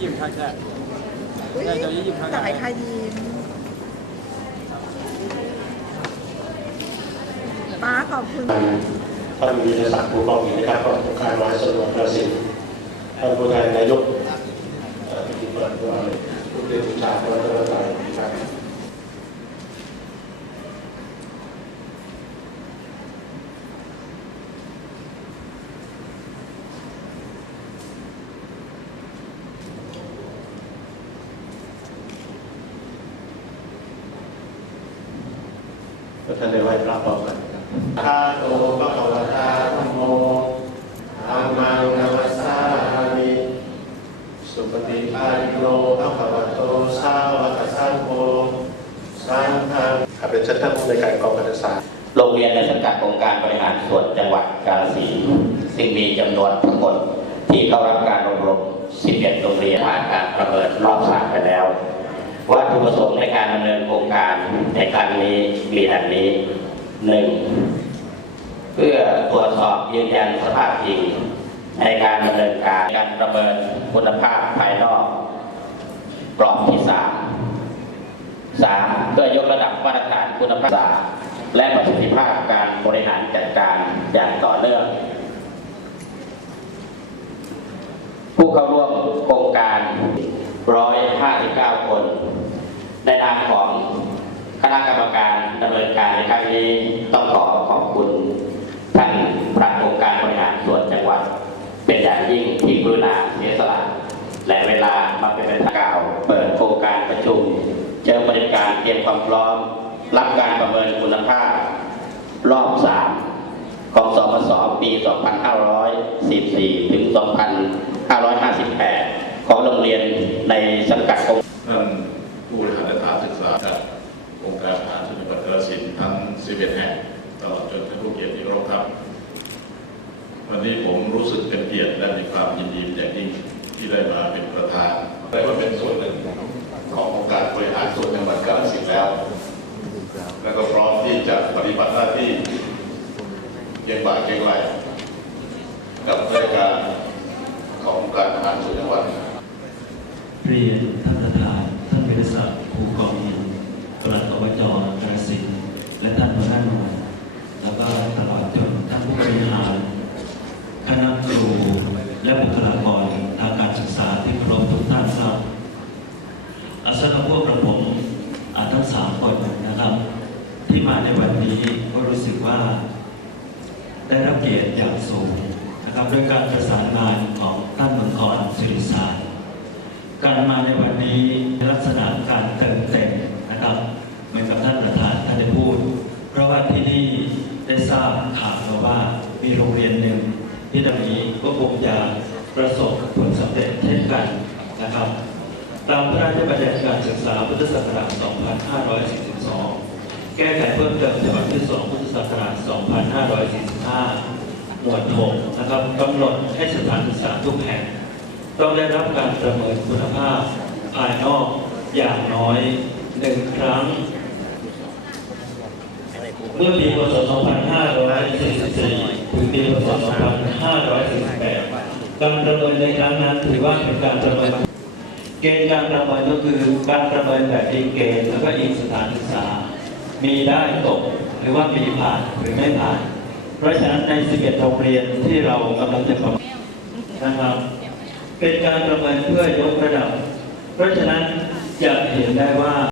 ยิ้มทักแท้อุ๊ยใช่เจ้ายิ้มทักแต่ใครยิ้มป้าขอบคุณท่านวีรศักดิ์ภูกองอินนะครับรองผู้การร้อยสวนประสิทธิ์ท่านผู้แทนนายกเอ่อพิธีเปิดตัวผู้เรียนวิชาวัฒนธรรมนะครับ ก็ท่านได้ไหว้พระพร้อมกันครับข้าโตพระภวตาธัมโมธัมมังนามัสสามิสุปฏิปันโนพระภวโตสาวกสังโฆสังฆังครับเป็นเจ้าท่านผู้ในวยการกองพันษาโรงเรียนในสังกัดองค์การบริหารส่วนจังหวัดกาฬสินธุ์ซึ่งมีจำนวนทั้งหมดที่เข้ารับการอบรม 11 โรงเรียนผ่านการประเมินรอบสามไปแล้ว วัตถุประสงค์ในการดำเนินโครงการในครั้งนี้มีดังนี้หนึ่งเพื่อตรวจสอบยืนยันสภาพจริง ในการดำเนินการการประเมินคุณภาพภายนอกกรอบที่สามสามเพื่อยกระดับมาตรฐานคุณภาพและประสิทธิภาพการบริหารจัดการอย่างต่อเนื่องผู้เข้าร่วมโครงการ 159 คน ในนามของคณะกรรมการดำเนินการในครั้งนี้ต้องขอขอบคุณท่านประธานองค์การบริหารส่วนจังหวัด เป็นอย่างยิ่งที่กรุณาเสียสละและเวลามาเป็นเป็นกล่าว เปิดโครงการประชุม เจอบริการเตรียมความพร้อม รับการประเมินคุณภาพ รอบ 3 ของสมสปี 2544 ถึง 2558 ของโรงเรียนในสังกัดกรม วันนี้ผมรู้สึกเป็นเกียรติและมีความยินดีอย่างยิ่งที่ได้มาเป็นประธานและมาเป็นส่วนหนึ่งขององค์การบริหารส่วนจังหวัดกาฬสินธุ์แล้ว และก็พร้อมที่จะปฏิบัติหน้าที่เกียงบ่าเกียงไหลกับราชการของการบริหารส่วนจังหวัดเรียนท่านประธาน ท่านวิทยาศักดิ์ครูกองอินปลัดอบจกระสินธุ์และท่านหัวหน้าหน่วยแล้วก็ตลอดจนท่านผู้บริหาร คณะครู และบุคลากรทางการศึกษาที่เคารพทุกท่านครับอาสนะพ วกกระผมทั้งสามคนนะครับ ที่มาในวันนี้ก็รู้สึกว่า ได้รับเกียรติอย่างสูงนะครับด้วยการประสานงานของท่านมังกรศิริสารการมาในวันนี้ลักษณะการเติมเต็มนะครับเหมือนกับท่านประธานท่านได้พูด เพราะว่าที่นี่ได้ทราบข่าวมาว่ามีโรงเรียนหนึ่งที่ตอนนี้ก็คงจะประสบผลสำเร็จเช่นกันนะครับ ตามพระราชบัญญัติการศึกษาพุทธศักราช 2542 แก้ไขเพิ่มเติมฉบับที่ 2 พุทธศักราช 2545 หมวด 6 นะครับกำหนดให้สถานศึกษาทุกแห่ง ต้องได้รับการประเมินคุณภาพภายนอกอย่างน้อยหนึ่งครั้ง เมื่อปีพศ 2544 ถึงปีพศ 2548 การประเมินในครั้งนั้นถือว่าเป็นการประเมิน เกณฑ์การประเมินก็คือการประเมินแบบอิงเกณฑ์แล้วก็อิงสถานศึกษา มีได้ตกหรือว่ามีผ่านหรือไม่ผ่าน เพราะฉะนั้นใน 11 โรงเรียนที่เรากำลังจะประเมินนะครับ เป็นการประเมินเพื่อยกระดับ เพราะฉะนั้นจะเห็นได้ว่า